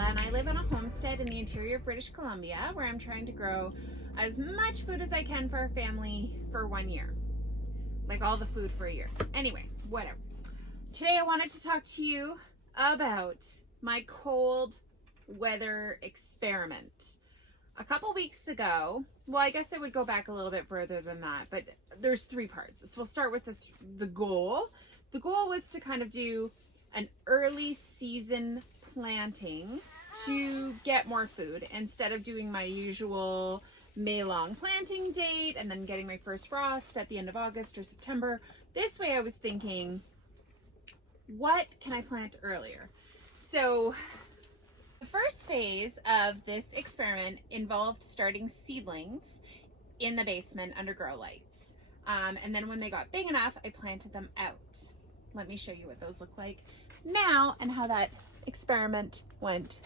Carla, and I live on a homestead in the interior of British Columbia where I'm trying to grow as much food as I can for our family for 1 year. Like all the food for a year. Anyway, whatever. Today I wanted to talk to you about my cold weather experiment. A couple weeks ago, well, I guess I would go back a little bit further than that, but there's 3 parts. So we'll start with the goal. The goal was to kind of do an early season planting to get more food instead of doing my usual May-long planting date and then getting my first frost at the end of August or September. This way I was thinking, what can I plant earlier? So the first phase of this experiment involved starting seedlings in the basement under grow lights. And then when they got big enough, I planted them out. Let me show you what those look like now and how that experiment went.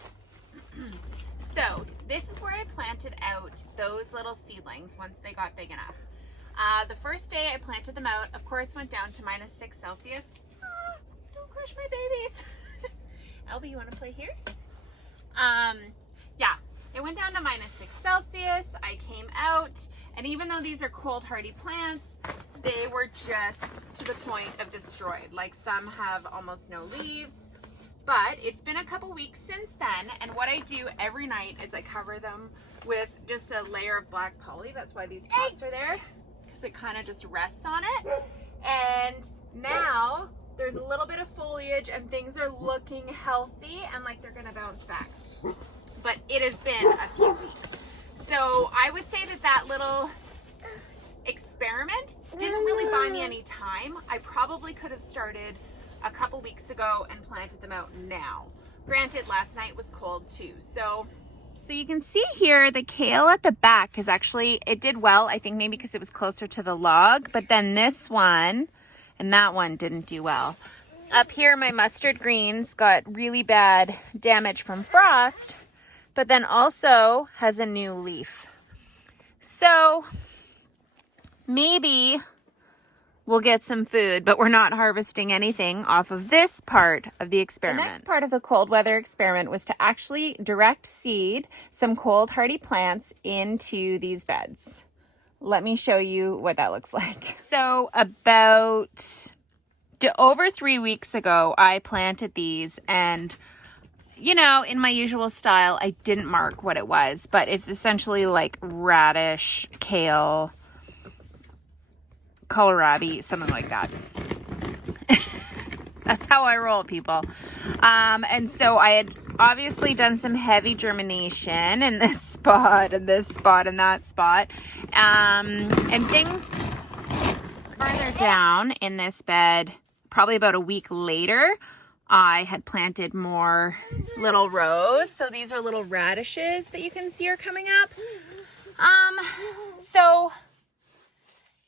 So this is where I planted out those little seedlings once they got big enough. The first day I planted them out, of course, went down to -6 Celsius. Don't crush my babies. Albie, you want to play here? Yeah, it went down to -6 Celsius. I came out, and even though these are cold hardy plants, they were just to the point of destroyed. Like some have almost no leaves, but it's been a couple weeks since then. And what I do every night is I cover them with just a layer of black poly. That's why these pots are there, because it kind of just rests on it. And now there's a little bit of foliage and things are looking healthy and like they're gonna bounce back. But it has been a few weeks. So I would say that little experiment didn't really buy me any time. I probably could have started a couple weeks ago and planted them out now. Granted, last night was cold too. So you can see here the kale at the back is actually, it did well, I think maybe because it was closer to the log, but then this one and that one didn't do well. Up here, my mustard greens got really bad damage from frost, but then also has a new leaf. So maybe we'll get some food, but we're not harvesting anything off of this part of the experiment. The next part of the cold weather experiment was to actually direct seed some cold hardy plants into these beds. Let me show you what that looks like. So about over 3 weeks ago, I planted these, and you know, in my usual style, I didn't mark what it was, but it's essentially like radish, kale, kohlrabi, something like that. That's how I roll, people. And so I had obviously done some heavy germination in this spot and this spot and that spot. And things further down in this bed, probably about a week later, I had planted more little rows. So these are little radishes that you can see are coming up. So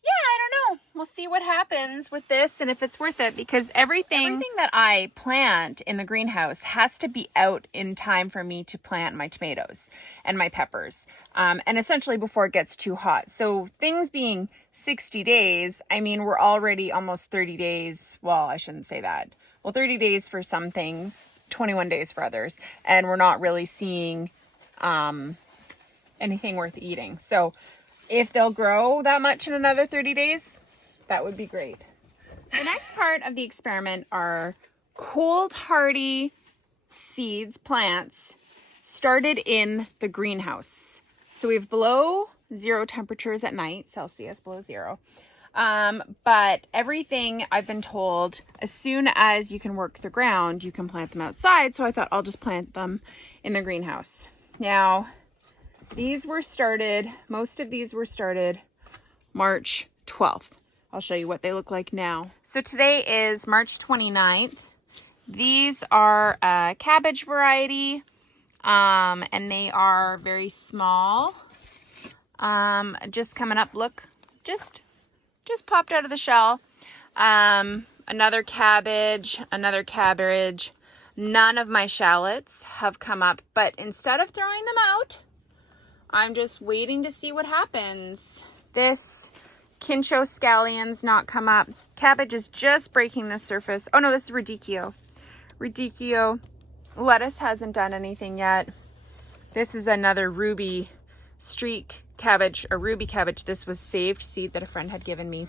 yeah, I don't know. We'll see what happens with this and if it's worth it, because everything that I plant in the greenhouse has to be out in time for me to plant my tomatoes and my peppers. And essentially before it gets too hot. So things being 60 days, I mean, we're already almost 30 days. Well, I shouldn't say that. Well, 30 days for some things, 21 days for others. And we're not really seeing anything worth eating. So if they'll grow that much in another 30 days, that would be great. The next part of the experiment are cold hardy seeds, plants, started in the greenhouse. So we have below 0 temperatures at night, Celsius, below 0. But everything I've been told, as soon as you can work the ground, you can plant them outside. So I thought I'll just plant them in the greenhouse. Now, these were started, most of these were started March 12th. I'll show you what they look like now. So today is March 29th. These are a cabbage variety, and they are very small. Just coming up, look, just popped out of the shell. Another cabbage. None of my shallots have come up, but instead of throwing them out, I'm just waiting to see what happens. This Kincho scallion's not come up. Cabbage is just breaking the surface. Oh no, this is radicchio. lettuce hasn't done anything yet. This is another ruby streak cabbage, or ruby cabbage. This was saved seed that a friend had given me.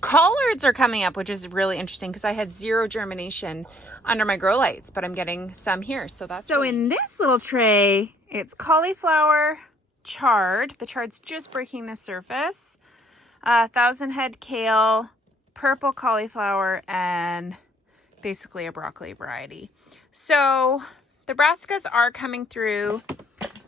Collards are coming up, which is really interesting because I had zero germination under my grow lights, but I'm getting some here. So that's so in this little tray, it's cauliflower chard. The chard's just breaking the surface. 1,000 head kale, purple cauliflower, and basically a broccoli variety. So the brassicas are coming through.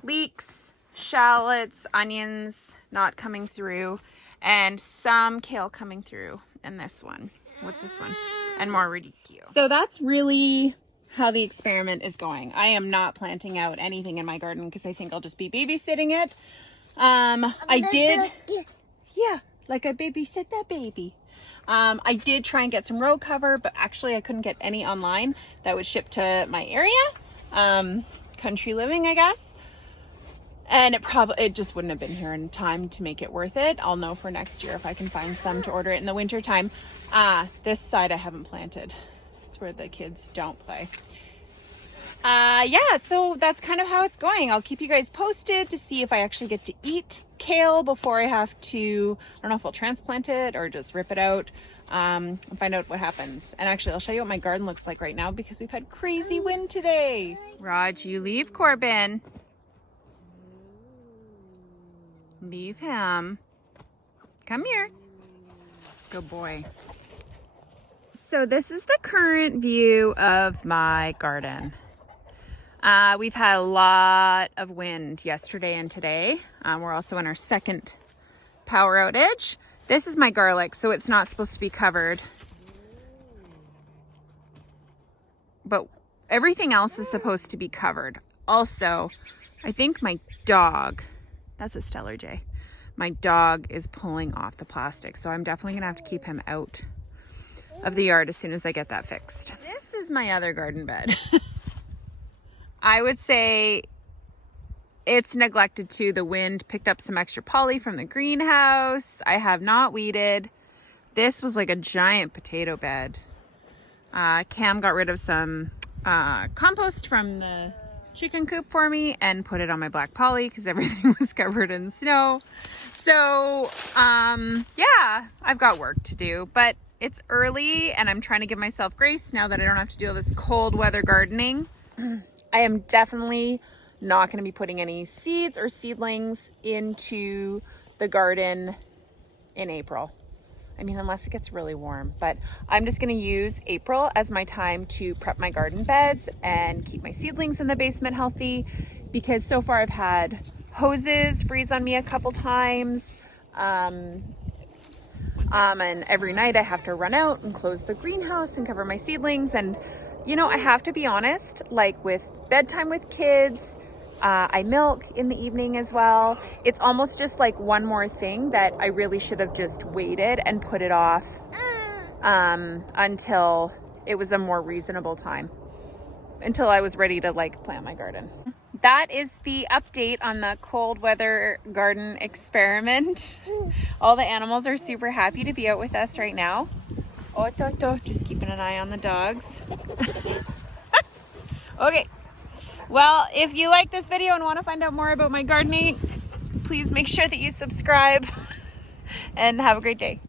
Leeks, shallots, onions not coming through, and some kale coming through. And this one, what's this one? And more radicchio. So that's really how the experiment is going. I am not planting out anything in my garden because I think I'll just be babysitting it. I did, yeah, like I babysit that baby. I did try and get some row cover, but actually I couldn't get any online that would ship to my area. Country living, I guess. And it just wouldn't have been here in time to make it worth it. I'll know for next year if I can find some to order it in the winter time. This side I haven't planted. It's where the kids don't play. Yeah, so that's kind of how it's going. I'll keep you guys posted to see if I actually get to eat kale before I have to, I don't know if I'll transplant it or just rip it out, and find out what happens. And actually I'll show you what my garden looks like right now because we've had crazy wind today. Raj, you leave Corbin. Leave him. Come here. Good boy. So this is the current view of my garden. We've had a lot of wind yesterday and today. We're also in our second power outage. This is my garlic, so it's not supposed to be covered. But everything else is supposed to be covered. Also, I think my dog, that's a Stellar J. My dog is pulling off the plastic, so I'm definitely gonna have to keep him out of the yard as soon as I get that fixed. This is my other garden bed. I would say it's neglected too. The wind picked up some extra poly from the greenhouse. I have not weeded. This was like a giant potato bed. Cam got rid of some compost from the chicken coop for me and put it on my black poly because everything was covered in snow. So yeah, I've got work to do, but it's early and I'm trying to give myself grace now that I don't have to do all this cold weather gardening. I am definitely not going to be putting any seeds or seedlings into the garden in April. I mean, unless it gets really warm, but I'm just going to use April as my time to prep my garden beds and keep my seedlings in the basement healthy, because so far I've had hoses freeze on me a couple times. And every night I have to run out and close the greenhouse and cover my seedlings. And you know, I have to be honest, like with bedtime with kids, I milk in the evening as well. It's almost just like one more thing that I really should have just waited and put it off until it was a more reasonable time, until I was ready to like plant my garden. That is the update on the cold weather garden experiment. All the animals are super happy to be out with us right now. Just keeping an eye on the dogs. Okay. Well, if you like this video and want to find out more about my gardening, please make sure that you subscribe and have a great day.